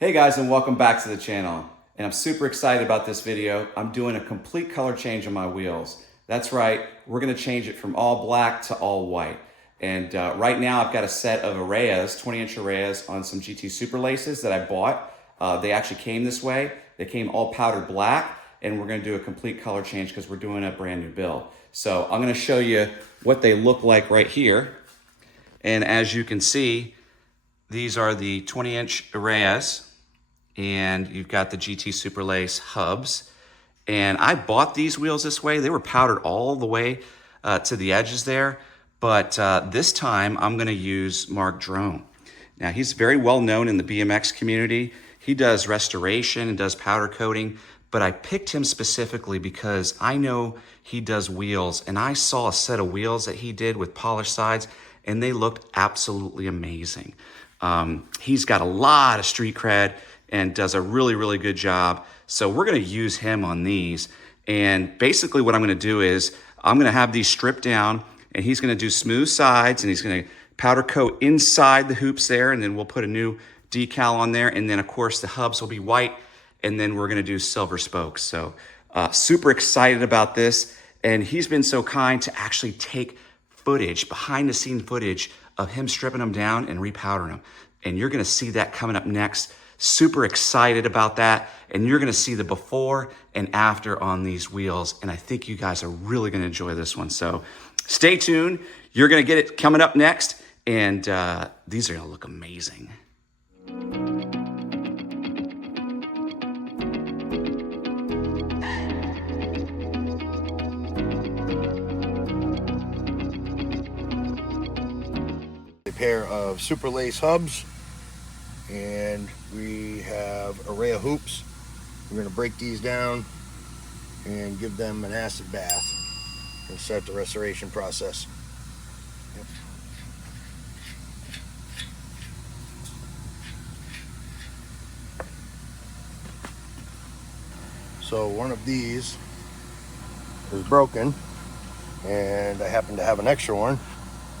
Hey guys, and welcome back to the channel. And I'm super excited about this video. I'm doing a complete color change on my wheels. That's right, we're gonna change it from all black to all white. And right now I've got a set of Arayas, 20-inch Arayas on some GT Super Laces that I bought. They actually came this way. They came all powdered black, and we're gonna do a complete color change because we're doing a brand new build. So I'm gonna show you what they look like right here. And as you can see, these are the 20-inch Arayas, and you've got the GT Super Lace hubs. And I bought these wheels this way. They were powdered all the way to the edges there. But this time I'm gonna use Mark Drowne. Now he's very well known in the BMX community. He does restoration and does powder coating, but I picked him specifically because I know he does wheels, and I saw a set of wheels that he did with polished sides, and they looked absolutely amazing. He's got a lot of street cred and does a really, really good job. So we're gonna use him on these. And basically what I'm gonna do is I'm gonna have these stripped down, and he's gonna do smooth sides, and he's gonna powder coat inside the hoops there, and then we'll put a new decal on there. And then of course the hubs will be white, and then we're gonna do silver spokes. So super excited about this. And he's been so kind to actually take footage, behind the scene footage of him stripping them down and repowdering them. And you're gonna see that coming up next. Super excited about that. And you're gonna see the before and after on these wheels. And I think you guys are really gonna enjoy this one. So stay tuned. You're gonna get it coming up next. And these are gonna look amazing. A pair of Super Lace hubs, and we have Araya hoops. We're going to break these down and give them an acid bath and start the restoration process. Yep. So one of these is broken, and I happen to have an extra one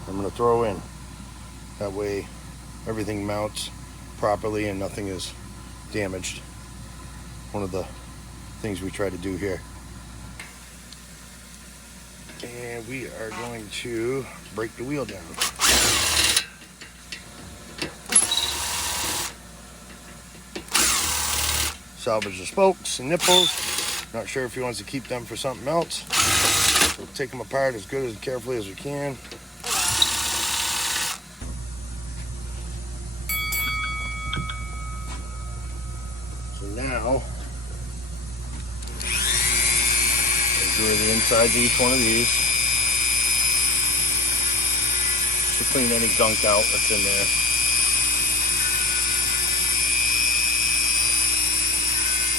I'm going to throw in. That way everything mounts properly and nothing is damaged. One of the things we try to do here. And we are going to break the wheel down. Salvage the spokes and nipples. Not sure if he wants to keep them for something else. So we'll take them apart as good and carefully as we can. Now, we'll do the insides of each one of these to clean any gunk out that's in there.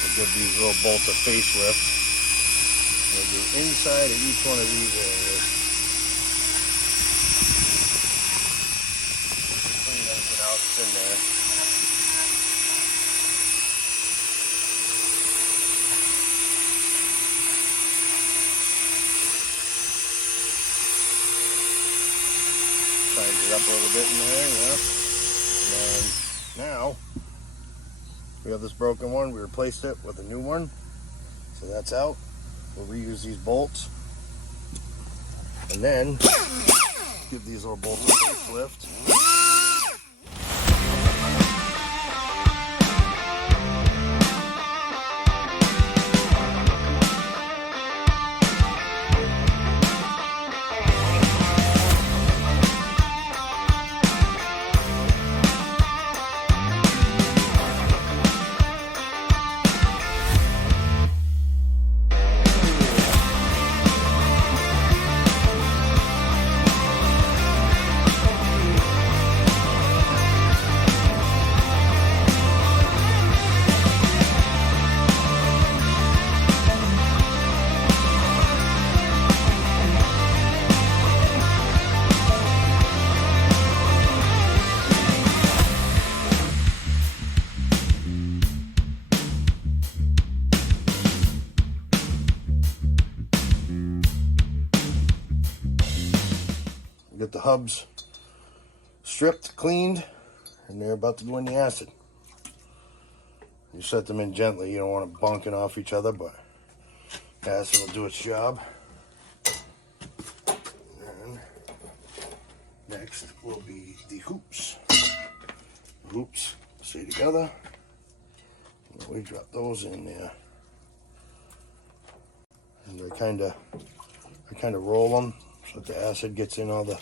We'll give these little bolts a facelift. We'll do inside of each one of these areas. Clean everything out that's in there. Tighten it up a little bit in there, yeah. And then now we have this broken one. We replaced it with a new one, so that's out. We'll reuse these bolts, and then give these little bolts a facelift. Get the hubs stripped, cleaned, and they're about to go in the acid. You set them in gently. You don't want them bonking off each other, but acid will do its job. And next will be the hoops. Hoops stay together. We drop those in there, and I kind of roll them so that the acid gets in all the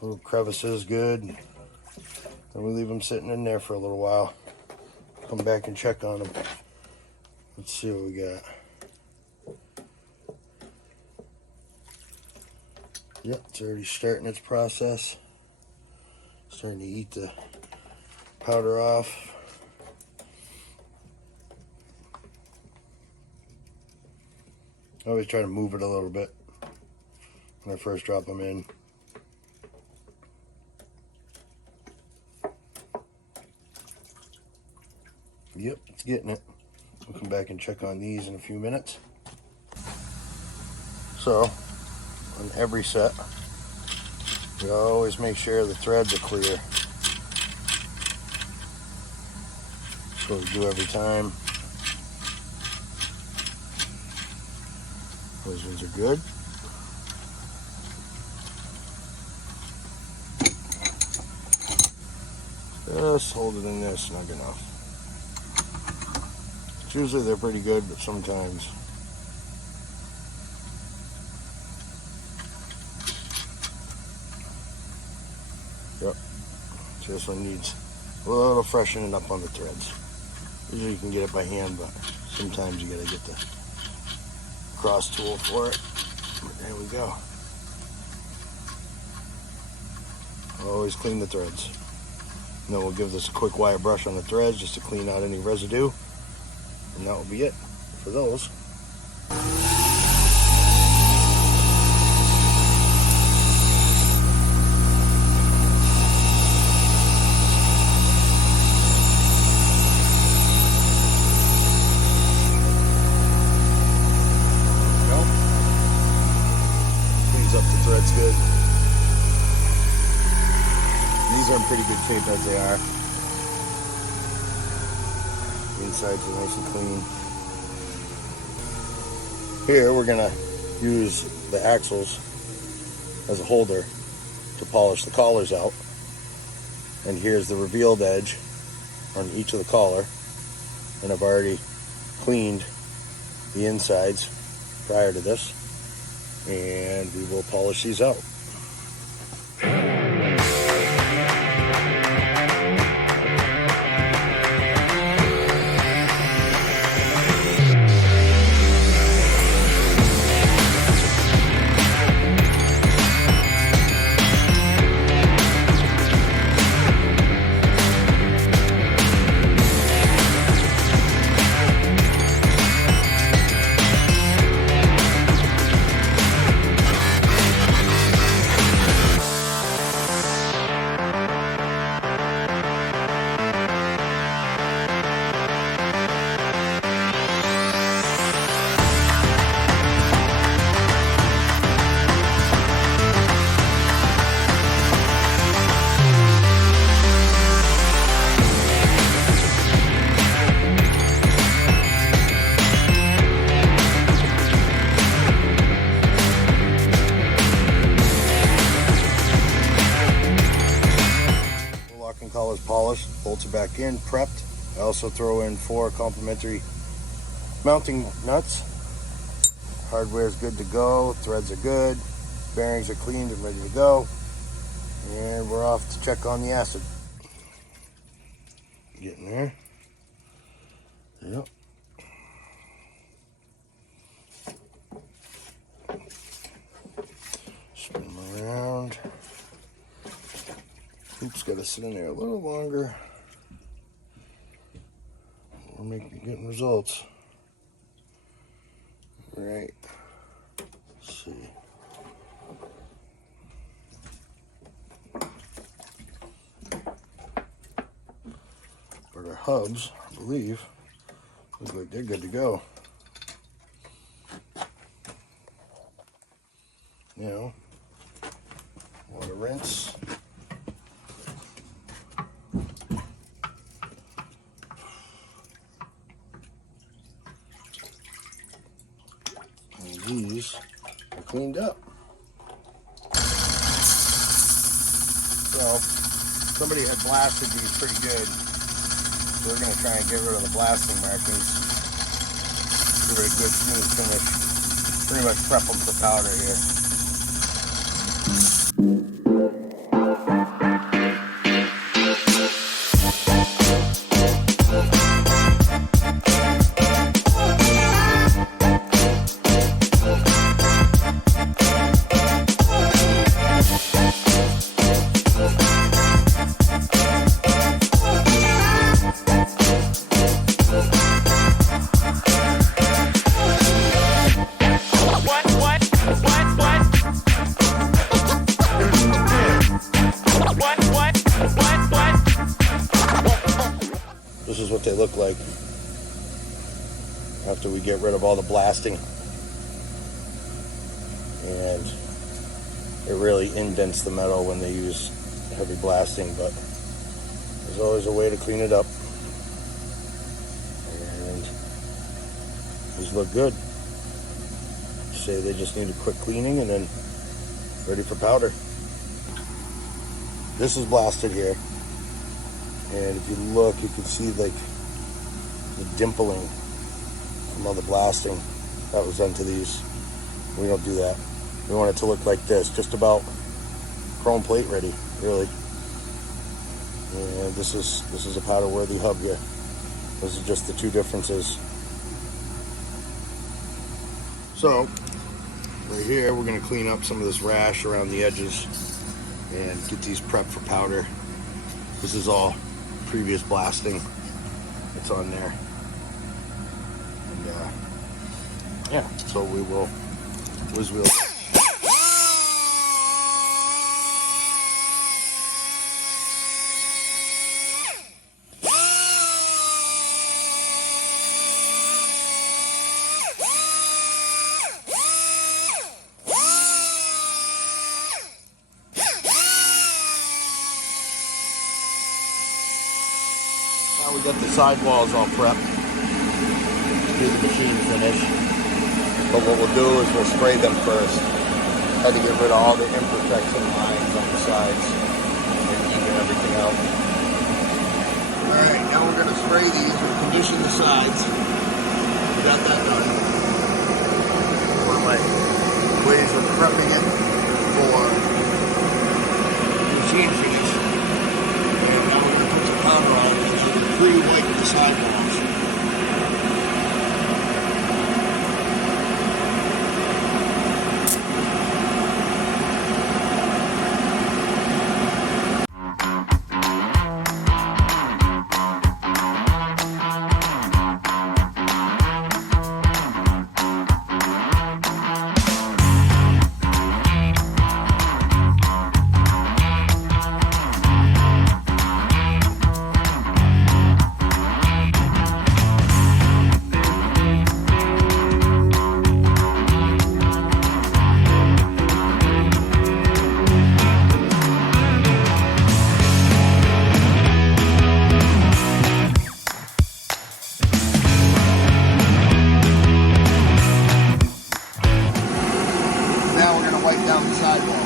little crevices good. Then we leave them sitting in there for a little while. Come back and check on them. Let's see what we got. Yep, it's already starting its process. Starting to eat the powder off. I always try to move it a little bit when I first drop them in. Yep, it's getting it. We'll come back and check on these in a few minutes. So, on every set, you always make sure the threads are clear. That's what we do every time. Those ones are good. Just hold it in there snug enough. Usually they're pretty good, but sometimes yep. So this one needs a little freshening up on the threads. Usually you can get it by hand, but sometimes you gotta get the cross tool for it. But there we go. Always clean the threads. And then we'll give this a quick wire brush on the threads just to clean out any residue. And that will be it for those. Cleans up the threads good. These are in pretty good shape as they are. The insides are nice and clean. Here we're gonna use the axles as a holder to polish the collars out. And here's the revealed edge on each of the collar. And I've already cleaned the insides prior to this. And we will polish these out. Collars polished, bolts are back in, prepped. I also throw in 4 complimentary mounting nuts. Hardware is good to go, threads are good, bearings are cleaned and ready to go. And we're off to check on the acid. Getting there. Yep. Spin around. Oops, got to sit in there a little longer. We're getting results. Right. Let's see. But our hubs, I believe, look like they're good to go. Now, water rinse. these are cleaned up. So somebody had blasted these pretty good. So we're gonna try and get rid of the blasting markings. Give it a good smooth finish. Pretty much prep them for powder here. This is what they look like after we get rid of all the blasting. And it really indents the metal when they use heavy blasting, but there's always a way to clean it up. And these look good. Say they just need a quick cleaning and then ready for powder. This is blasted here. And if you look, you can see like the dimpling from all the blasting that was done to these. We don't do that. We want it to look like this, just about chrome plate ready, really. And this is a powder worthy hub here. This is just the two differences. So right here, we're gonna clean up some of this rash around the edges and get these prepped for powder. This is all previous blasting that's on there. And yeah, so we will whiz wheel. Now we got the sidewalls all prepped to do the machine finish. But what we'll do is we'll spray them first. Had to get rid of all the imperfection lines on the sides and even everything out. Alright, now we're going to spray these. We'll condition the sides. We got that done. One way. Ways of prepping it for machine finish. And now we're going to put some powder on it. Pre-wipe the sidewalls. Down the sidewalls.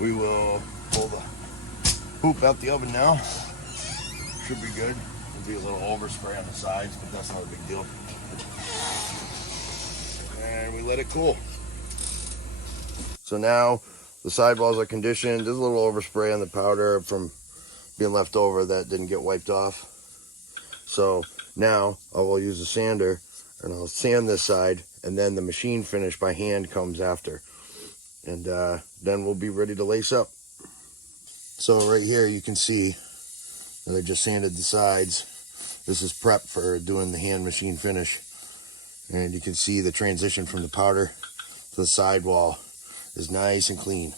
We will pull the hoop out the oven now. Should be good. There'll be a little overspray on the sides, but that's not a big deal. And we let it cool. So now the sidewalls are conditioned. There's a little overspray on the powder from being left over that didn't get wiped off. So now I will use a sander and I'll sand this side, and then the machine finish by hand comes after. And then we'll be ready to lace up. So right here you can see that I just sanded the sides. This is prep for doing the hand machine finish. And you can see the transition from the powder to the sidewall is nice and clean.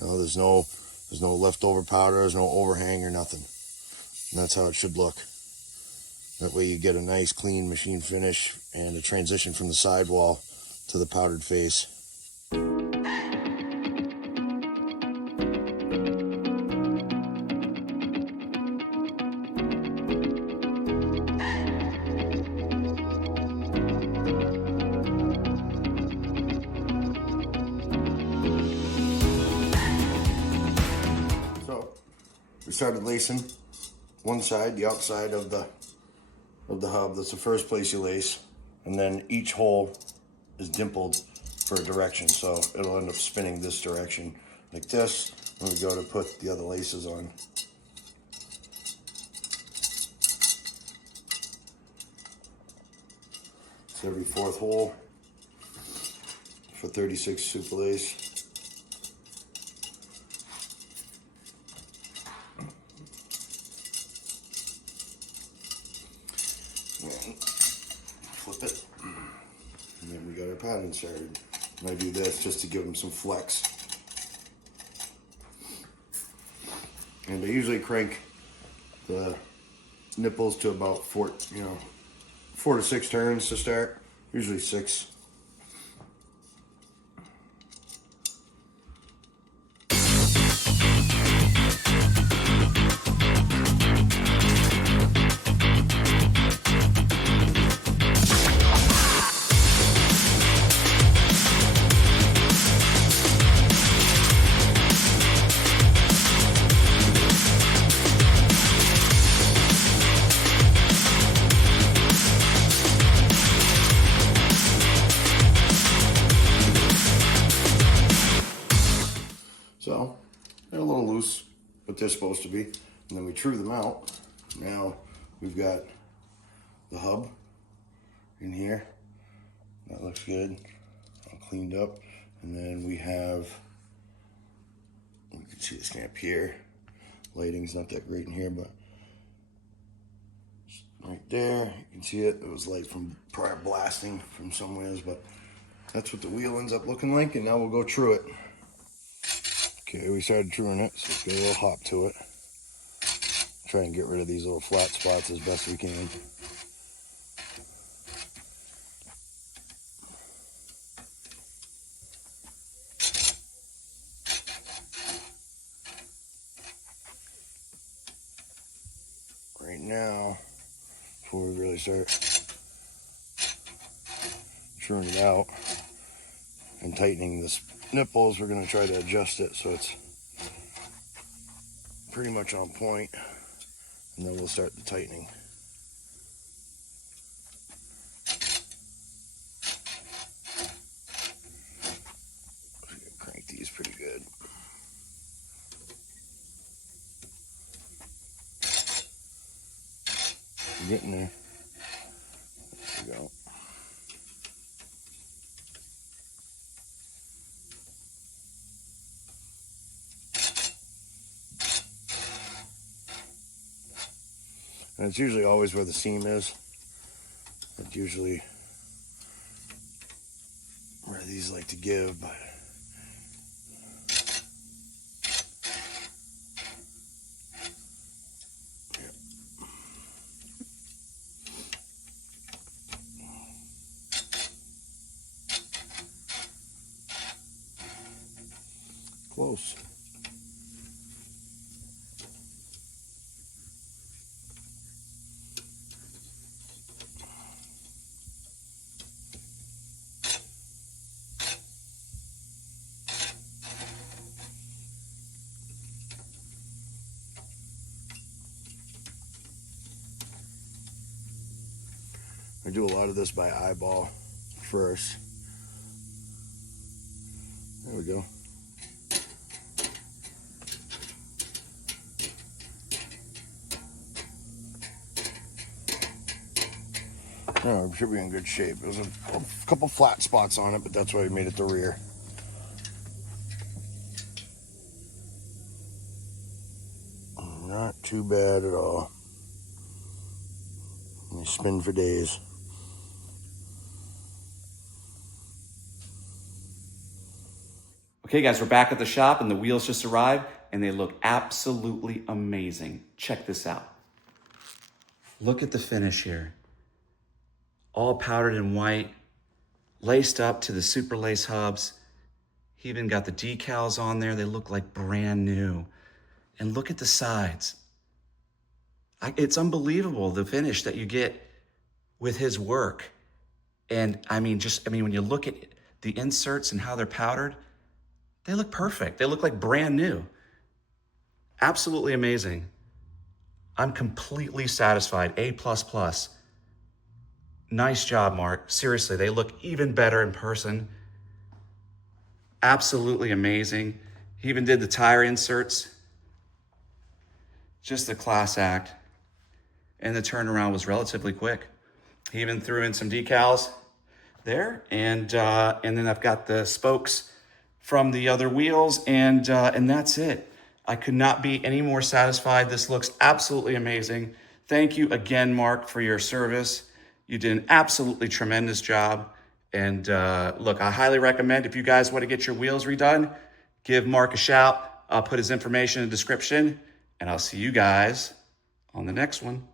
You know, there's no leftover powder, there's no overhang or nothing. And that's how it should look. That way you get a nice clean machine finish and a transition from the sidewall to the powdered face. So we started lacing one side, the outside of the hub. That's the first place you lace, and then each hole is dimpled for a direction, so it'll end up spinning this direction like this when we go to put the other laces on. It's every fourth hole for 36 super lace. Flip it, and then we got our pattern started. And I do this just to give them some flex. And I usually crank the nipples to about 4 to 6 turns to start. Usually 6. So they're a little loose, but they're supposed to be. And then we true them out. Now we've got the hub in here. That looks good. All cleaned up. And then we have, you can see the stamp here. Lighting's not that great in here, but right there, you can see it. It was light from prior blasting from somewheres, but that's what the wheel ends up looking like. And now we'll go true it. Okay, we started truing it, so let's get a little hop to it. Try and get rid of these little flat spots as best we can. Right now, before we really start truing it out and tightening this nipples, we're going to try to adjust it so it's pretty much on point, and then we'll start the tightening. Crank these pretty good. We're getting there. There we go. And it's usually always where the seam is. It's usually where these like to give, but yeah. Close. I do a lot of this by eyeball first. There we go. Oh, it should be in good shape. There's a couple flat spots on it, but that's why we made it the rear. Not too bad at all. You spin for days. Okay guys, we're back at the shop and the wheels just arrived and they look absolutely amazing. Check this out. Look at the finish here. All powdered in white, laced up to the super lace hubs. He even got the decals on there. They look like brand new. And look at the sides. It's unbelievable, the finish that you get with his work. And I mean, when you look at the inserts and how they're powdered, they look perfect. They look like brand new. Absolutely amazing. I'm completely satisfied. A++. Nice job, Mark. Seriously, they look even better in person. Absolutely amazing. He even did the tire inserts. Just a class act. And the turnaround was relatively quick. He even threw in some decals there. And then I've got the spokes from the other wheels, and that's it. I could not be any more satisfied. This looks absolutely amazing. Thank you again, Mark, for your service. You did an absolutely tremendous job. And look, I highly recommend, if you guys want to get your wheels redone, give Mark a shout. I'll put his information in the description, and I'll see you guys on the next one.